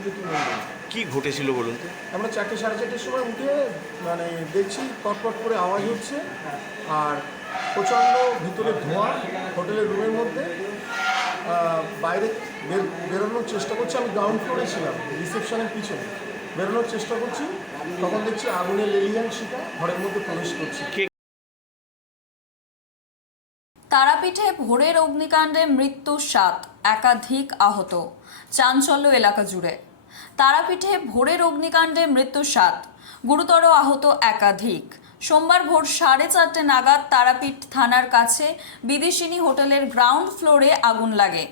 তপনজ্যোতি মন্ডল। কি ঘটেছিল বলুন তো? আমরা 4টে সাড়ে 4টের সময় উঠে দেখছি কটকট করে আওয়াজ হচ্ছে আর প্রচণ্ড ভিতরে ধোঁয়া হোটেলের রুমের মধ্যে। বাইরে বেরোনোর চেষ্টা করছি, আমি গ্রাউন্ড ফ্লোরে ছিলাম রিসেপশনের পিছনে, বেরোনোর চেষ্টা করছি, তখন দেখছি আগুনের লেলিহান শিখা ঘরের মধ্যে প্রবেশ করছে। তারাপীঠে ভোরের অগ্নিকাণ্ডে মৃত্যু 7, একাধিক আহত, চাঞ্চল্য এলাকা জুড়ে। তারাপীঠে ভোরের অগ্নিকাণ্ডে মৃত্যু 7, গুরুতর আহত একাধিক। সোমবার ভোর 4:30 নাগাদ তারাপীঠ থানার কাছে বিদেশিনী হোটেলের গ্রাউন্ড ফ্লোরে আগুন লাগে।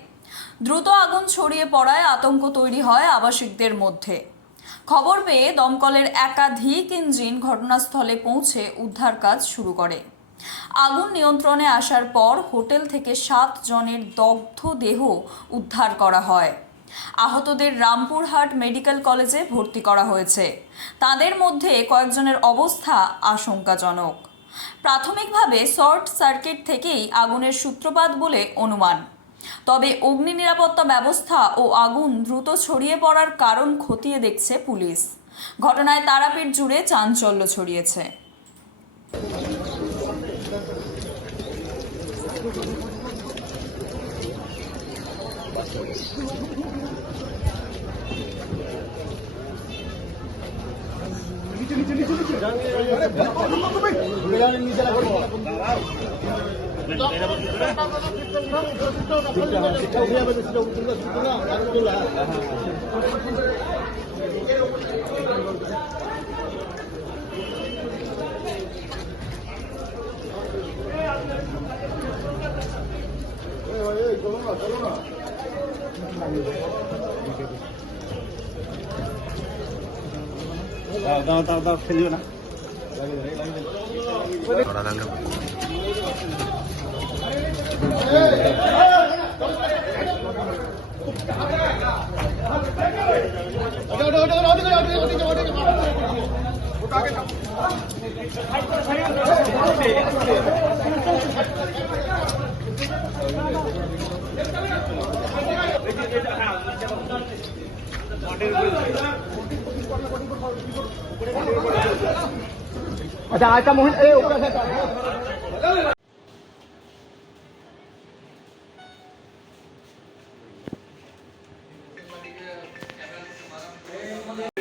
দ্রুত আগুন ছড়িয়ে পড়ায় আতঙ্ক তৈরি হয় আবাসিকদের মধ্যে। খবর পেয়ে দমকলের একাধিক ইঞ্জিন ঘটনাস্থলে পৌঁছে উদ্ধার কাজ শুরু করে। আগুন নিয়ন্ত্রণে আসার পর হোটেল থেকে 7 জনের দগ্ধ দেহ উদ্ধার করা হয়। আহতদের রামপুরহাট মেডিকেল কলেজে ভর্তি করা হয়েছে। তাদের মধ্যে কয়েকজনের অবস্থা আশঙ্কাজনক। প্রাথমিকভাবে শর্ট সার্কিট থেকেই আগুনের সূত্রপাত বলে অনুমান। তবে অগ্নি নিরাপত্তা ব্যবস্থা ও আগুন দ্রুত ছড়িয়ে পড়ার কারণ খতিয়ে দেখছে পুলিশ। ঘটনায় তারাপীঠ জুড়ে চাঞ্চল্য ছড়িয়েছে। দাও ফেলিও না। अच्छा आज का मोहन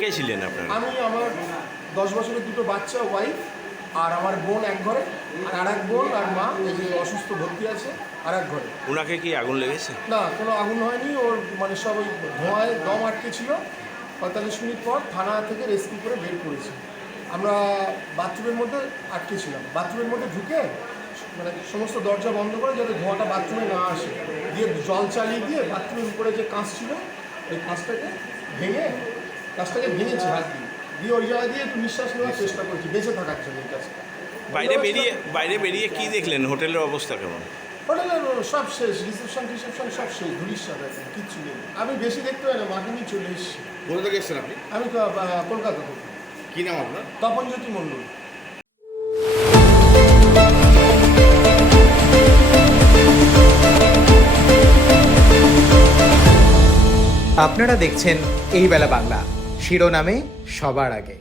কে ছিলেন আপনারা? আমি আমার 10 বছরের 2টো বাচ্চা, ওয়াইফ, আর আমার বোন এক ঘরে, আর এক বোন আর মা এই যে অসুস্থ ভর্তি আছে আর এক ঘরে। ওনাকে কি আগুন লেগেছে? না, কোনো আগুন হয়নি, ওর সব ওই ধোঁয়ায় দম আটকে ছিল। 45 মিনিট পর থানা থেকে রেস্কিউ করে বের করেছি। আমরা বাথরুমের মধ্যে আটকে ছিলাম, বাথরুমের মধ্যে ঢুকে সমস্ত দরজা বন্ধ করে যাতে ধোঁয়াটা বাথরুমে না আসে দিয়ে জল চালিয়ে দিয়ে বাথরুমের উপরে যে কাঁচ ছিল ওই কাঁচটাকে ভেঙেছি হাত দিয়ে ওই জায়গা দিয়ে একটু নিঃশ্বাস নেওয়ার চেষ্টা করছি বেঁচে থাকার জন্য। এই কাছে বাইরে বেরিয়ে কি দেখলেন? হোটেলের অবস্থা কেমন? হোটেলের সব শেষ, রিসেপশন সব শেষ, ধুলিশ্বাস আছে, কিচ্ছু নেই। আমি বেশি দেখতে পাই না, মাকে নিয়ে চলে এসেছি। কোথা থেকে এসেছেন আপনি? আমি কলকাতা থেকে। কি নাম আপনার? তপনজ্যোতি মন্ডল। আপনারা দেখছেন এই বেলা বাংলা, শিরোনামে সবার আগে।